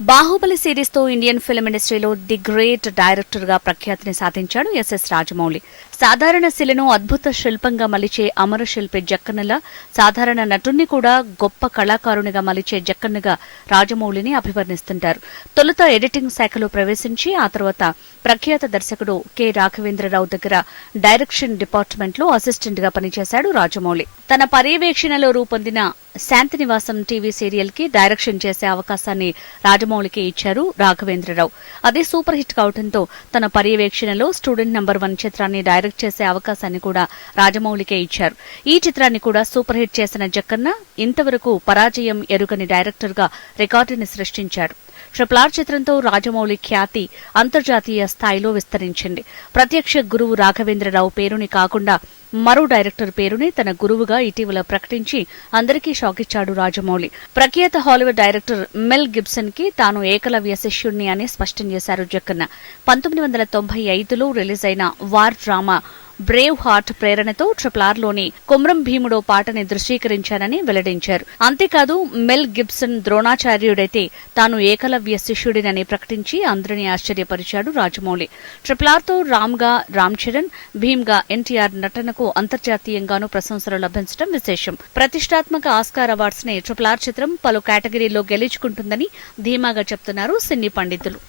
బాహుబలి సిరీస్తో Indian film ఇండస్ట్రీలో the great డైరెక్టర్గా ప్రఖ్యాతిని సాధించాడు ఎస్ఎస్ రాజమౌళి. సాధారణ శిలను అద్భుత శిల్పంగా మలిచే అమర శిల్పి జక్కన్నల సాధారణ నటుణ్ణి కూడా గొప్ప కళాకారునిగా మలిచే జక్కన్నగా రాజమౌళిని అభివర్ణిస్తుంటారు. తొలుత ఎడిటింగ్ శాఖలో ప్రవేశించి ఆ తర్వాత ప్రఖ్యాత దర్శకుడు కె. రాఘవేంద్రరావు దగ్గర డైరెక్షన్ డిపార్ట్మెంట్లో అసిస్టెంట్గా పనిచేశాడు రాజమౌళి. తన పర్యవేక్షణలో రూపొందిన శాంతినివాసం టీవీ సీరియల్కి డైరెక్షన్ చేసే అవకాశాన్ని రాజమౌళికి ఇచ్చారు రాఘవేంద్రరావు. అదే సూపర్ హిట్ కావడంతో తన పర్యవేక్షణలో స్టూడెంట్ నంబర్ వన్ చిత్రాన్ని డైరెక్ట్ చేసే అవకాశాన్ని కూడా రాజమౌళికే ఇచ్చారు. ఈ చిత్రాన్ని కూడా సూపర్ హిట్ చేసిన జక్కన్న ఇంతవరకు పరాజయం ఎరుగని డైరెక్టర్గా రికార్డుని సృష్టించారు. ట్రిపుల్ ఆర్ చిత్రంతో రాజమౌళి ఖ్యాతి అంతర్జాతీయ స్థాయిలో విస్తరించింది. ప్రత్యక్ష గురువు రాఘవేంద్రరావు పేరుని కాకుండా మరో డైరెక్టర్ పేరుని తన గురువుగా ఇటీవల ప్రకటించి అందరికీ షాక్ ఇచ్చాడు రాజమౌళి. ప్రఖ్యాత హాలీవుడ్ డైరెక్టర్ మెల్ గిబ్సన్కి తాను ఏకలవ్య శిష్యుణ్ణి అని స్పష్టం చేశారు జక్కన్న పంతొమ్మిది వందల తొంభై ఐదులో రిలీజ్ అయిన వార్ డ్రామా బ్రేవ్ హార్ట్ ప్రేరణతో ట్రిపుల్ ఆర్లోని కుమ్రం భీముడో పాటని దృశ్యీకరించానని వెల్లడించారు. అంతేకాదు మెల్ గిబ్సన్ ద్రోణాచార్యుడైతే తాను ఏకలవ్య శిష్యుడినని ప్రకటించి అందరినీ ఆశ్చర్యపరిచాడు రాజమౌళి. ట్రిపుల్ ఆర్తో రామ్గా రామ్గా చరణ్ భీమ్గా ఎన్టీఆర్ నటనకు అంతర్జాతీయంగానూ ప్రశంసలు లభించడం విశేషం. ప్రతిష్టాత్మక ఆస్కార్ అవార్డ్స్ని ట్రిపుల్ ఆర్ చిత్రం పలు కేటగిరీల్లో గెలుచుకుంటుందని ధీమాగా చెప్తున్నారు సినీ పండితులు.